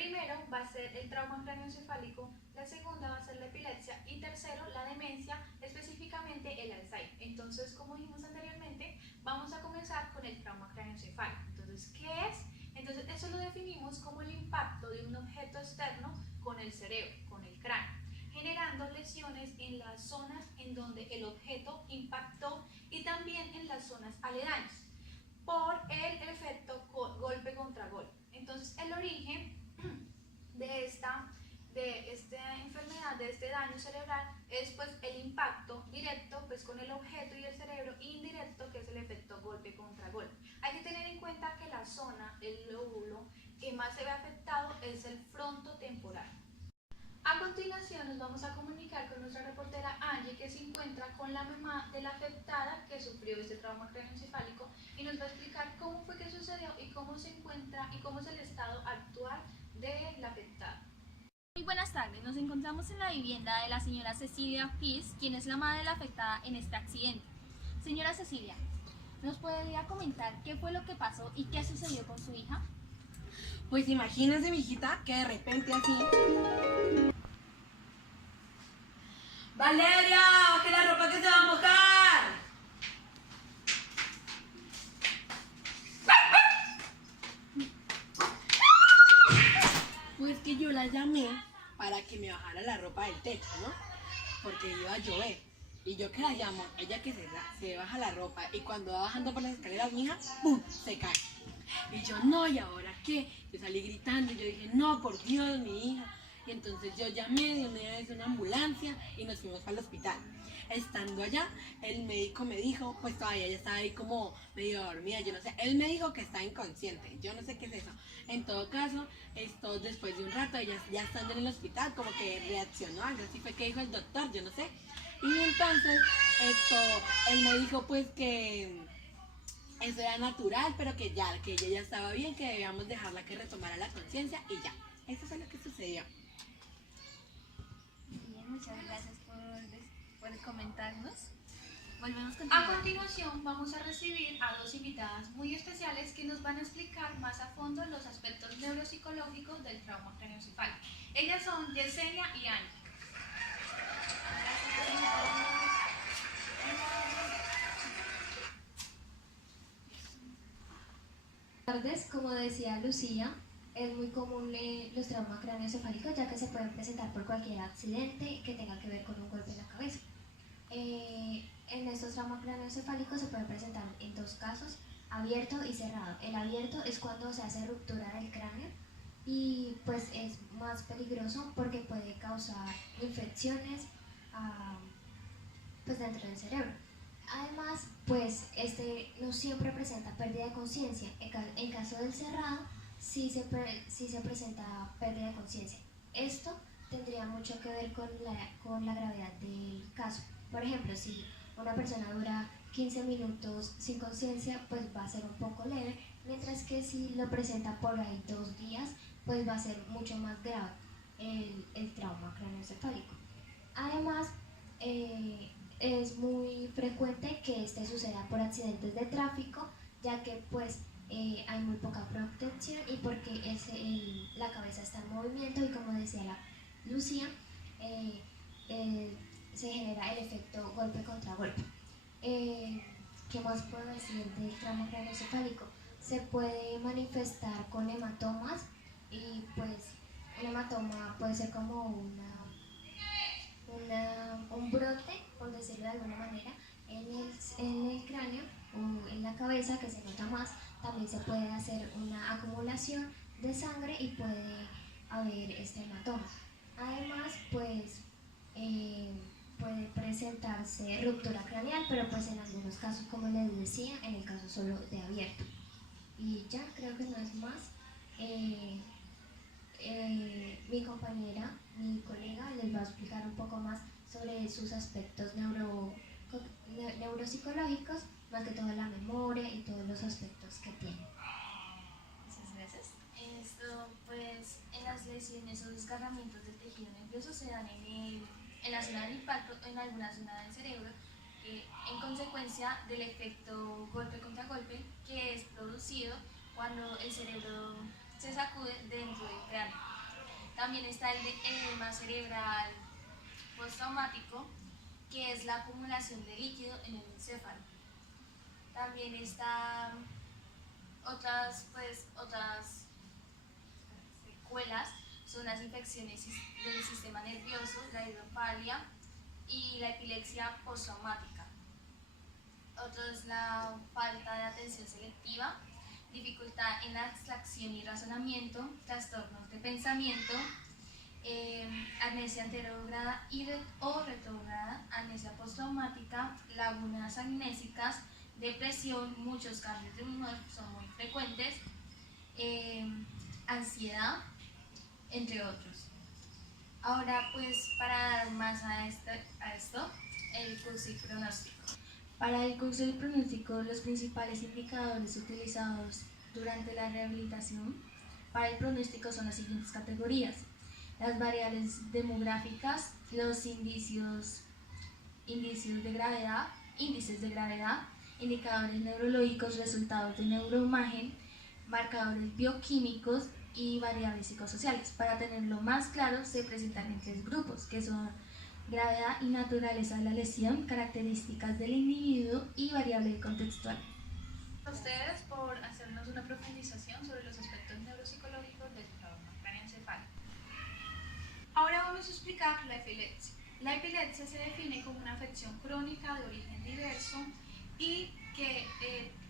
Primero va a ser el trauma craneoencefálico, la segunda va a ser la epilepsia y tercero la demencia, específicamente el Alzheimer. Entonces, como dijimos anteriormente, vamos a comenzar con el trauma craneoencefálico. Entonces, ¿qué es? Entonces, eso lo definimos como el impacto de un objeto externo con el cerebro, con el cráneo, generando lesiones en las zonas en donde el objeto impactó y también en las zonas aledañas por el efecto golpe contra golpe. Entonces, el origen de esta enfermedad, de este daño cerebral, es pues el impacto directo pues con el objeto y el cerebro, e indirecto, que es el efecto golpe contra golpe. Hay que tener en cuenta que la zona, el lóbulo que más se ve afectado es el frontotemporal. A continuación nos vamos a comunicar con nuestra reportera Angie, que se encuentra con la mamá de la afectada que sufrió este trauma craneoencefálico y nos va a explicar cómo fue que sucedió y cómo se encuentra y cómo es el estado actual de la afectada. Muy buenas tardes, nos encontramos en la vivienda de la señora Cecilia Piz, quien es la madre de la afectada en este accidente. Señora Cecilia, ¿nos podría comentar qué fue lo que pasó y qué sucedió con su hija? Pues imagínense, mijita, que de repente así... ¡Valeria! ¡Que la ropa que se va a mojar! Pues que yo la llamé para que me bajara la ropa del techo, ¿no? Porque iba a llover. Y yo que la llamo, ella que se baja la ropa y cuando va bajando por las escaleras, mi hija, ¡pum!, se cae. Y yo, no, ¿y ahora qué? Yo salí gritando y yo dije, no, por Dios, mi hija. Y entonces yo llamé de una ambulancia y nos fuimos para el hospital. Estando allá, el médico me dijo, pues todavía ella estaba ahí como medio dormida, yo no sé. Él me dijo que está inconsciente, yo no sé qué es eso. En todo caso, esto después de un rato, ella ya estando en el hospital, como que reaccionó, algo así fue que dijo el doctor, yo no sé. Y entonces, él me dijo pues que eso era natural, pero que ella ya estaba bien, que debíamos dejarla que retomara la conciencia y ya. Eso fue lo que sucedió. Bien, muchas gracias por comentarnos. Volvemos con A continuación vamos a recibir a dos invitadas muy especiales que nos van a explicar más a fondo los aspectos neuropsicológicos del trauma craneoencefálico. Ellas son Yesenia y Angie. Buenas tardes, como decía Lucía, es muy común los traumas craneoencefálicos ya que se pueden presentar por cualquier accidente que tenga que ver con un golpe en la cabeza. En estos traumas craneoencefálicos se pueden presentar en dos casos, abierto y cerrado. El abierto es cuando se hace ruptura del cráneo y pues es más peligroso porque puede causar infecciones pues dentro del cerebro. Además, pues no siempre presenta pérdida de conciencia. En caso del cerrado, sí se presenta pérdida de conciencia. Esto tendría mucho que ver con la gravedad del caso. Por ejemplo, si una persona dura 15 minutos sin conciencia, pues va a ser un poco leve, mientras que si lo presenta por ahí 2 días, pues va a ser mucho más grave el trauma craneoencefálico. Además, es muy frecuente que este suceda por accidentes de tráfico, ya que pues hay muy poca protección y porque la cabeza está en movimiento y como decía Lucía, se genera el efecto golpe contra golpe. ¿Qué más puedo decir del trauma craneoencefálico? Se puede manifestar con hematomas y pues un hematoma puede ser como un brote, por decirlo de alguna manera, en el cráneo o en la cabeza, que se nota más. También se puede hacer una acumulación de sangre y puede haber este hematoma. Además, pues puede presentarse ruptura craneal, pero pues en algunos casos, como les decía, en el caso solo de abierto. Y ya, creo que no es más. Mi compañera, mi colega, les va a explicar un poco más sobre sus aspectos neuropsicológicos, más que todo la memoria y todos los aspectos que tiene. Muchas gracias. Pues, en las lesiones o desgarramientos del tejido nervioso se dan en la zona del impacto o en alguna zona del cerebro, en consecuencia del efecto golpe contra golpe que es producido cuando el cerebro se sacude dentro del cráneo. También está el edema cerebral postraumático, que es la acumulación de líquido en el encéfalo. También están otras secuelas, son las infecciones del sistema nervioso, la hidrocefalia y la epilepsia postraumática. Otro es la falta de atención selectiva, dificultad en la abstracción y razonamiento, trastornos de pensamiento, amnesia anterógrada o retrógrada, amnesia postraumática, lagunas amnésicas, depresión, muchos cambios de humor son muy frecuentes, ansiedad, entre otros. Ahora, pues, para dar más a esto, el curso y pronóstico. Para el curso y pronóstico, los principales indicadores utilizados durante la rehabilitación para el pronóstico son las siguientes categorías: las variables demográficas, los índices de gravedad, indicadores neurológicos, resultados de neuroimagen, marcadores bioquímicos y variables psicosociales. Para tenerlo más claro, se presentan en 3 grupos, que son gravedad y naturaleza de la lesión, características del individuo y variable contextual. A ustedes por hacernos una profundización sobre los aspectos neuropsicológicos del trauma craneoencefálico. Ahora vamos a explicar la epilepsia. La epilepsia se define como una afección crónica de origen diverso y que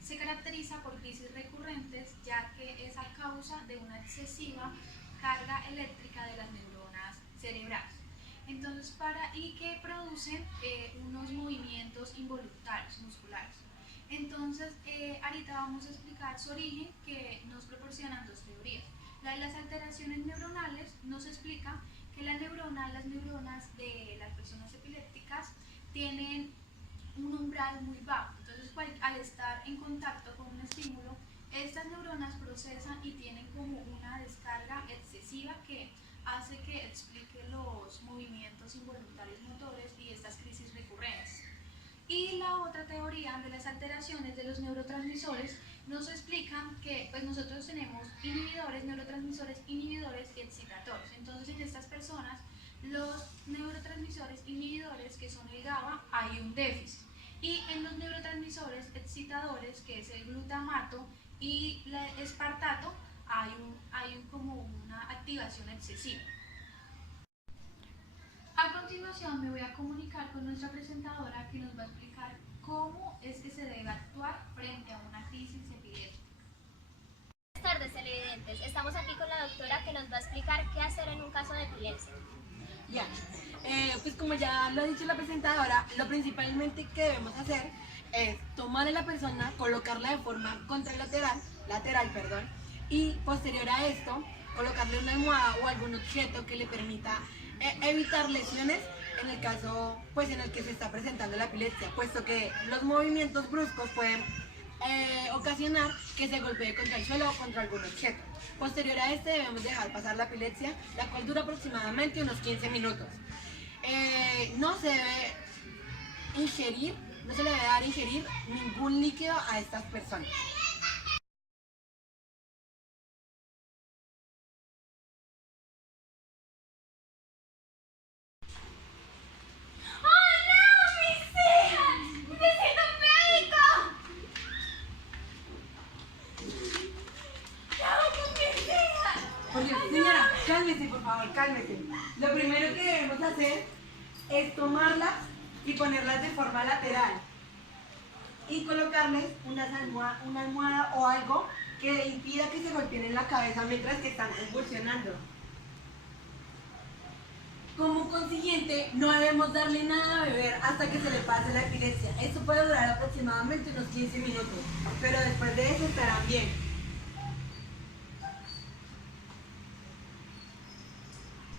se caracteriza por crisis recurrentes, ya que es a causa de una excesiva carga eléctrica de las neuronas cerebrales. Entonces, y que producen unos movimientos involuntarios, musculares. Entonces, ahorita vamos a explicar su origen, que nos proporcionan 2 teorías. La de las alteraciones neuronales nos explica que las neuronas de las personas epilépticas tienen un umbral muy bajo. Entonces, al estar en contacto con un estímulo, estas neuronas procesan y tienen como una descarga excesiva que hace que explique los movimientos involuntarios motores y estas crisis recurrentes. Y la otra teoría de las alteraciones de los neurotransmisores nos explica que pues, nosotros tenemos neurotransmisores inhibidores y excitadores. Entonces, en estas personas, los neurotransmisores inhibidores, que son el GABA, hay un déficit. Y en los neurotransmisores excitadores, que es el glutamato y el espartato, hay como una activación excesiva. A continuación me voy a comunicar con nuestra presentadora, que nos va a explicar cómo es que se debe actuar frente a una crisis epiléptica. Buenas tardes, televidentes. Estamos aquí con la doctora, que nos va a explicar qué hacer en un caso de epilepsia. Ya, pues como ya lo ha dicho la presentadora, lo principalmente que debemos hacer es tomar a la persona, colocarla de forma contralateral, y posterior a esto, colocarle una almohada o algún objeto que le permita evitar lesiones en el caso en el que se está presentando la epilepsia, puesto que los movimientos bruscos pueden ocasionar que se golpee contra el suelo o contra algún objeto. Posterior a este debemos dejar pasar la epilepsia, la cual dura aproximadamente unos 15 minutos. No se le debe dar ingerir ningún líquido a estas personas. Señora, cálmese, por favor, cálmese. Lo primero que debemos hacer es tomarlas y ponerlas de forma lateral y colocarles una almohada o algo que impida que se golpeen en la cabeza mientras que están convulsionando. Como consiguiente, no debemos darle nada a beber hasta que se le pase la epilepsia. Esto puede durar aproximadamente unos 15 minutos, pero después de eso estarán bien.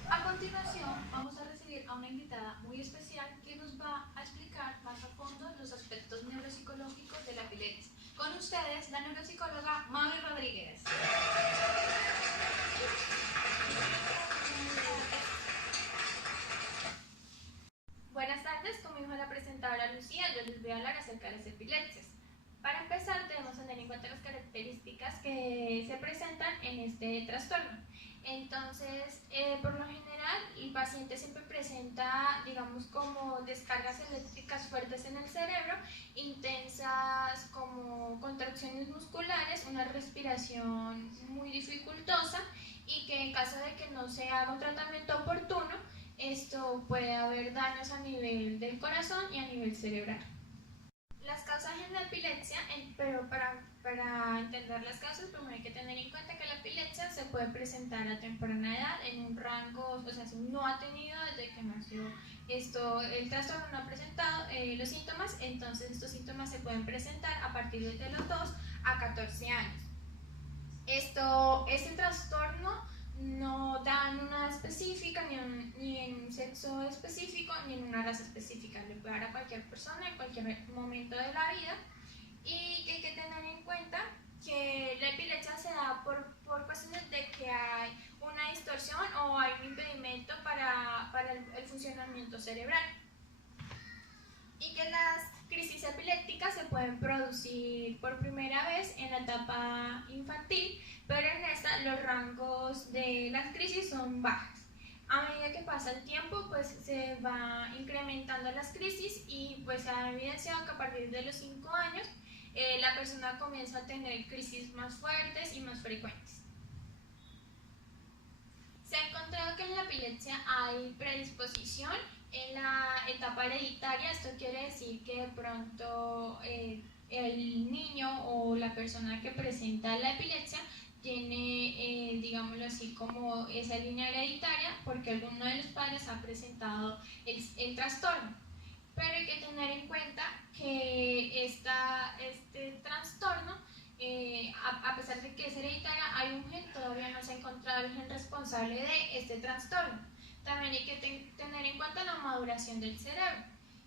A continuación, vamos a recibir a una invitada muy especial que nos va a explicar más a fondo los aspectos neuropsicológicos de la epilepsia. Con ustedes, la neuropsicóloga Mavi Rodríguez. Buenas tardes, como dijo la presentadora Lucía, yo les voy a hablar acerca de las epilepsias. Para empezar, debemos tener en cuenta las características que se presentan en este trastorno. Entonces, por lo general, el paciente siempre presenta, digamos, como descargas eléctricas fuertes en el cerebro, intensas como contracciones musculares, una respiración muy dificultosa y que en caso de que no se haga un tratamiento oportuno, esto puede haber daños a nivel del corazón y a nivel cerebral. Las causas en la epilepsia, pero para entender las causas, primero hay que tener en cuenta que la epilepsia se puede presentar a temprana edad en un rango, o sea, si no ha tenido desde que nació el trastorno no ha presentado los síntomas, entonces estos síntomas se pueden presentar a partir de los 2 a 14 años. Este trastorno no da en una específica, ni en un sexo específico, ni en una raza específica. Le puede dar a cualquier persona en cualquier momento de la vida. Y que hay que tener en cuenta que la epilepsia se da por cuestiones de que hay una distorsión o hay un impedimento para el funcionamiento cerebral. Y que las crisis epilépticas se pueden producir por primera vez en la etapa infantil, pero en esta los rangos de las crisis son bajas. A medida que pasa el tiempo, pues se va incrementando las crisis y pues se ha evidenciado que a partir de los 5 años la persona comienza a tener crisis más fuertes y más frecuentes. Se ha encontrado que en la epilepsia hay predisposición en la etapa hereditaria. Esto quiere decir que de pronto el niño o la persona que presenta la epilepsia tiene, digámoslo así, como esa línea hereditaria porque alguno de los padres ha presentado el trastorno. Pero hay que tener en cuenta que este trastorno, a pesar de que es hereditaria, hay un gen, todavía no se ha encontrado el gen responsable de este trastorno. También hay que tener en cuenta la maduración del cerebro.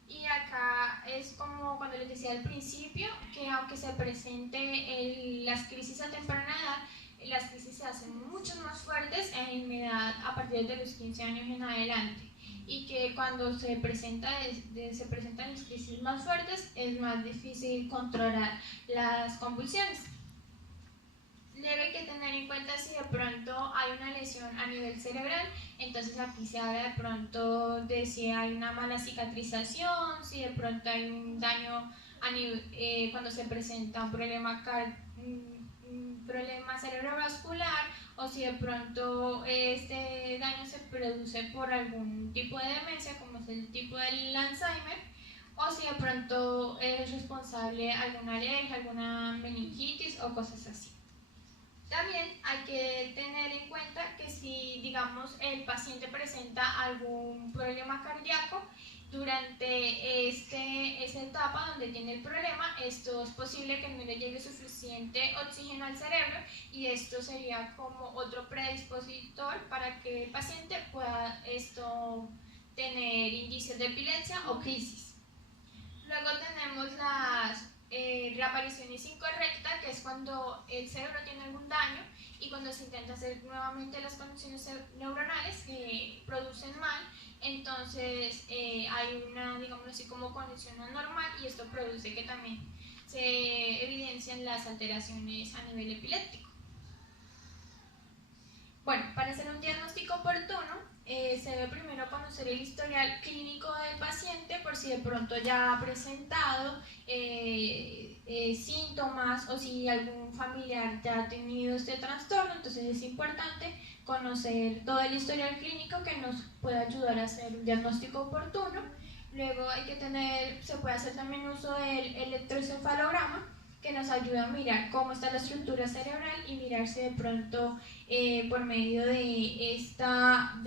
Y acá es como cuando les decía al principio, que aunque se presente las crisis a temprana edad, las crisis se hacen mucho más fuertes en edad a partir de los 15 años en adelante. Y que cuando se presentan las crisis más fuertes es más difícil controlar las convulsiones. Luego hay que tener en cuenta si de pronto hay una lesión a nivel cerebral, entonces aquí se habla de pronto de si hay una mala cicatrización, si de pronto hay un daño a nivel, cuando se presenta un problema cerebrovascular, o si de pronto este daño se produce por algún tipo de demencia, como es el tipo del Alzheimer, o si de pronto es responsable alguna alergia, alguna meningitis o cosas así. También hay que tener en cuenta que si, digamos, el paciente presenta algún problema cardíaco durante esa etapa donde tiene el problema, esto es posible que no le llegue suficiente oxígeno al cerebro y esto sería como otro predispositor para que el paciente pueda tener indicios de epilepsia o crisis. Luego tenemos la reapariciones incorrecta, que es cuando el cerebro tiene algún daño y cuando se intenta hacer nuevamente las conexiones neuronales producen mal, entonces hay una, digamos así, como conexión anormal y esto produce que también se evidencian las alteraciones a nivel epiléptico. Bueno, para hacer un diagnóstico oportuno, se debe primero conocer el historial clínico del paciente por si de pronto ya ha presentado síntomas o si algún familiar ya ha tenido este trastorno. Entonces es importante conocer todo el historial clínico que nos puede ayudar a hacer un diagnóstico oportuno. Luego se puede hacer también uso del electroencefalograma, que nos ayuda a mirar cómo está la estructura cerebral y mirar si de pronto por medio de esta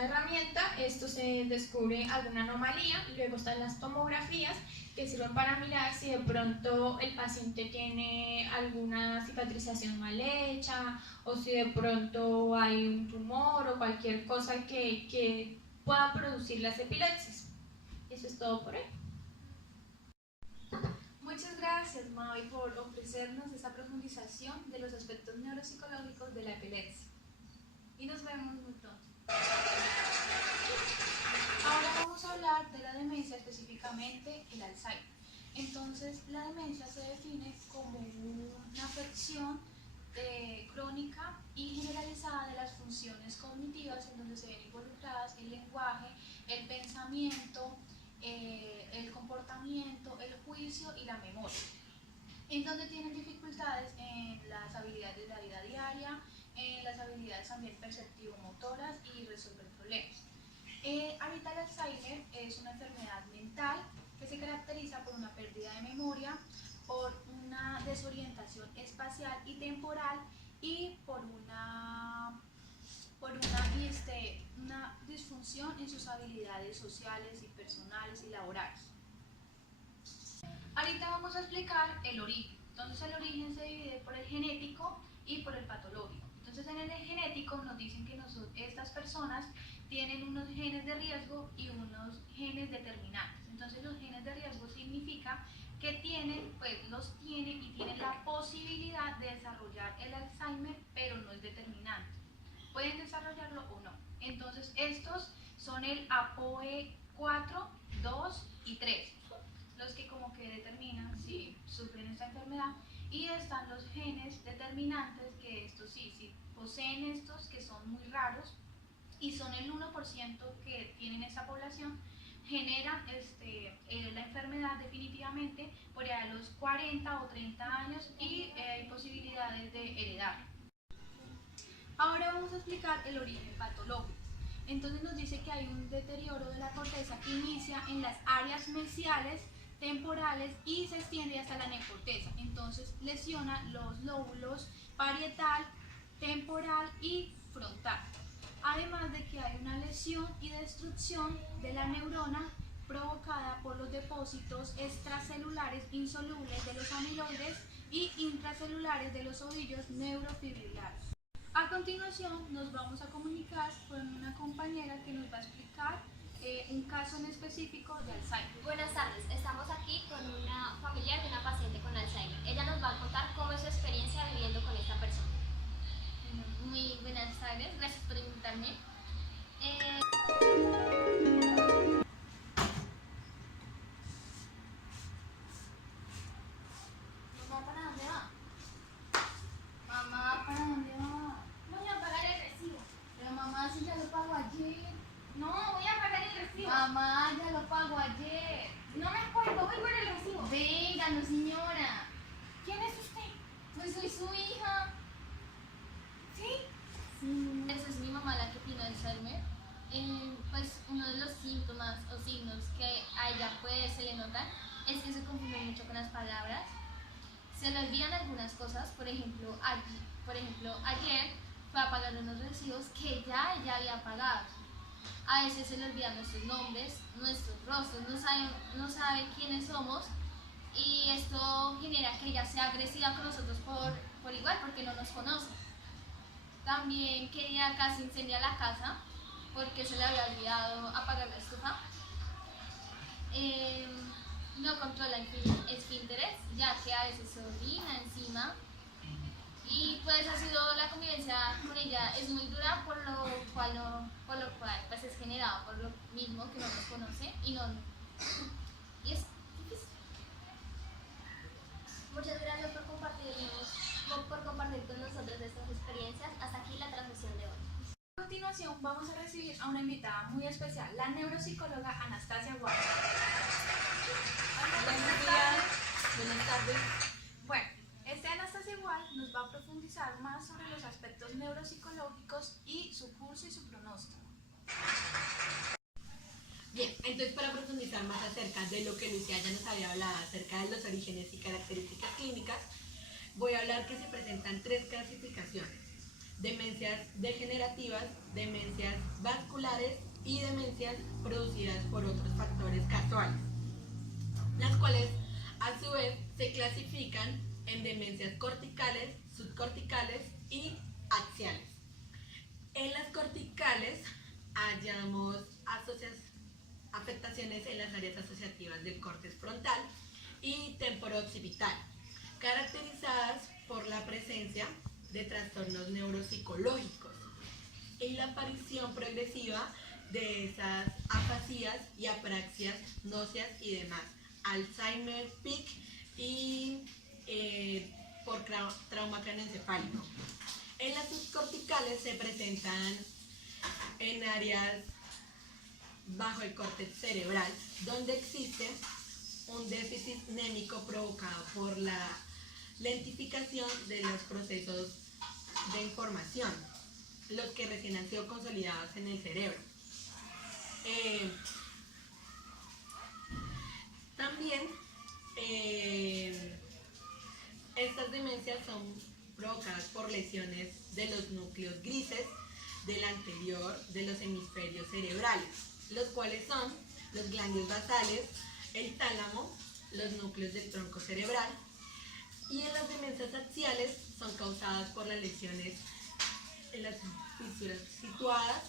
herramienta esto se descubre alguna anomalía. Luego están las tomografías, que sirven para mirar si de pronto el paciente tiene alguna cicatrización mal hecha o si de pronto hay un tumor o cualquier cosa que pueda producir las epilepsias. Eso es todo por hoy. Muchas gracias, Mavi, por ofrecernos esta profundización de los aspectos neuropsicológicos de la epilepsia. Y nos vemos muy pronto. Ahora vamos a hablar de la demencia, específicamente el Alzheimer. Entonces, la demencia se define como una afección crónica y generalizada de las funciones cognitivas en donde se ven involucradas el lenguaje, el pensamiento, el comportamiento, el juicio y la memoria, en donde tienen dificultades en las habilidades de la vida diaria, en las habilidades también perceptivo-motoras y resolver problemas. Ahorita el Alzheimer es una enfermedad mental que se caracteriza por una pérdida de memoria, por una desorientación espacial y temporal y por una disfunción en sus habilidades sociales y personales y laborales. Ahorita vamos a explicar el origen. Entonces el origen se divide por el genético y por el patológico. Entonces en el genético nos dicen que estas personas tienen unos genes de riesgo y unos genes determinantes. Entonces los genes de riesgo significa que los tienen y tienen la posibilidad de desarrollar el Alzheimer, pero no es determinante. Pueden desarrollarlo o no. Entonces estos son el APOE4, 2 y 3, los que como que determinan si sufren esta enfermedad, y están los genes determinantes, que estos sí poseen estos, que son muy raros y son el 1% que tienen esta población, generan la enfermedad definitivamente por allá a los 40 o 30 años y hay posibilidades de heredar. Ahora vamos a explicar el origen patológico. Entonces nos dice que hay un deterioro de la corteza que inicia en las áreas mesiales, temporales y se extiende hasta la neocorteza. Entonces lesiona los lóbulos parietal, temporal y frontal. Además de que hay una lesión y destrucción de la neurona provocada por los depósitos extracelulares insolubles de los amiloides y intracelulares de los ovillos neurofibrilares. A continuación nos vamos a comunicar con una compañera que nos va a explicar un caso en específico de Alzheimer. Buenas tardes, estamos aquí con una familiar de una paciente con Alzheimer. Ella nos va a contar cómo es su experiencia viviendo con esta persona. Muy buenas tardes, gracias por invitarme. Mamá, ¿para dónde va? Mamá, ¿para dónde va? Voy a pagar el recibo. Pero mamá, si ya lo pago ayer. No, voy a pagar el recibo. Mamá, ya lo pago ayer. No me acuerdo, voy por el recibo. Venga, no señora. ¿Quién es usted? Pues soy su hija. ¿Sí? Esa es mi mamá, la que tiene Alzheimer. Pues uno de los síntomas o signos que a ella se le notan es que se confunde mucho con las palabras. Se le olvidan algunas cosas, por ejemplo, ayer fue a pagar unos recibos que ella había pagado. A veces se le olvidan nuestros nombres, nuestros rostros, no sabe quiénes somos, y esto genera que ella sea agresiva con nosotros por igual, porque no nos conoce. También que ella casi incendia la casa porque se le había olvidado apagar la estufa. No controla esfínteres, ya que a veces se orina encima. Y pues ha sido la convivencia con ella es muy dura, por lo cual pues es generado por lo mismo que no nos conoce y es difícil. Muchas gracias por compartir con nosotros estas experiencias. Hasta aquí la transmisión de hoy. A continuación vamos a recibir a una invitada muy especial, la neuropsicóloga Anastasia Guardia. Buenas tardes. Bueno, Anastasia Gual nos va a profundizar más sobre los aspectos neuropsicológicos y su curso y su pronóstico. Bien, entonces para profundizar más acerca de lo que Lucía ya nos había hablado acerca de los orígenes y características clínicas, voy a hablar que se presentan 3 clasificaciones: demencias degenerativas, demencias vasculares y demencias producidas por otros factores casuales, las cuales a su vez se clasifican en demencias corticales, subcorticales y axiales. En las corticales hallamos afectaciones en las áreas asociativas del córtex frontal y temporooccipital, caracterizadas por la presencia de trastornos neuropsicológicos y la aparición progresiva de esas afasías y apraxias, náuseas y demás, Alzheimer, PIC y por trauma craneoencefálico. En las subcorticales se presentan en áreas bajo el córtex cerebral, donde existe un déficit némico provocado por la lentificación de los procesos de información, los que recién han sido consolidados en el cerebro. También estas demencias son provocadas por lesiones de los núcleos grises del anterior de los hemisferios cerebrales, los cuales son los ganglios basales, el tálamo, los núcleos del tronco cerebral, y en las demencias axiales son causadas por las lesiones en las fisuras situadas,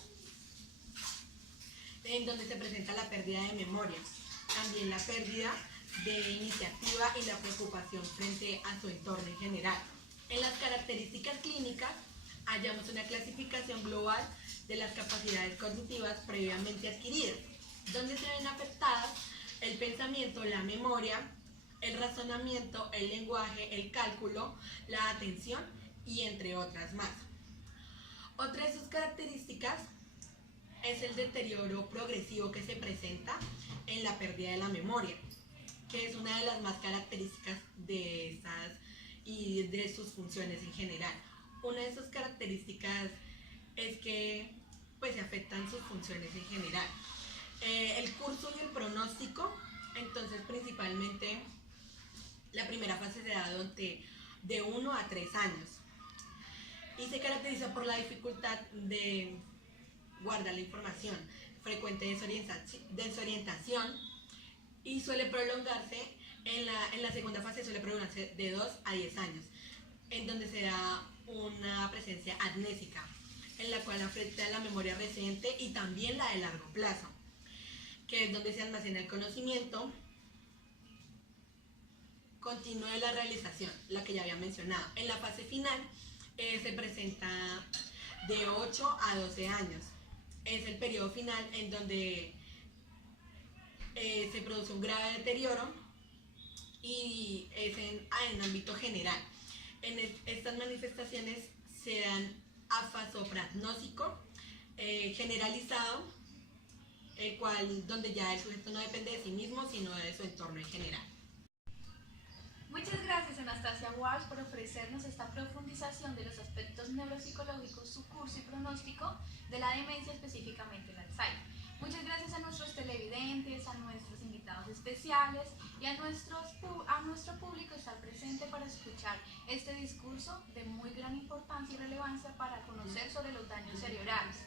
en donde se presenta la pérdida de memoria, también la pérdida de iniciativa y la preocupación frente a su entorno en general. En las características clínicas hallamos una clasificación global de las capacidades cognitivas previamente adquiridas, donde se ven afectadas el pensamiento, la memoria, el razonamiento, el lenguaje, el cálculo, la atención y entre otras más. Otra de sus características es el deterioro progresivo que se presenta en la pérdida de la memoria, que es una de las más características de estas y de sus funciones en general. Una de sus características es que se afectan sus funciones en general. El curso y el pronóstico, entonces principalmente la primera fase se da de 1 a 3 años y se caracteriza por la dificultad de guardar la información, frecuente desorientación, y suele prolongarse, en la segunda fase suele prolongarse de 2 a 10 años, en donde se da una presencia amnésica, en la cual afecta la memoria reciente y también la de largo plazo, que es donde se almacena el conocimiento continuo de la realización, la que ya había mencionado. En la fase final se presenta de 8 a 12 años. Es el periodo final en donde se produce un grave deterioro y es en ámbito general. Estas manifestaciones se dan afasopragnóstico generalizado, donde ya el sujeto no depende de sí mismo, sino de su entorno en general. Muchas gracias, Anastasia Walsh, por ofrecernos esta profundización de los aspectos neuropsicológicos, su curso y pronóstico de la demencia, específicamente el Alzheimer. Muchas gracias a nuestros televidentes, a nuestros invitados especiales y a nuestro público estar presente para escuchar este discurso de muy gran importancia y relevancia para conocer sobre los daños cerebrales.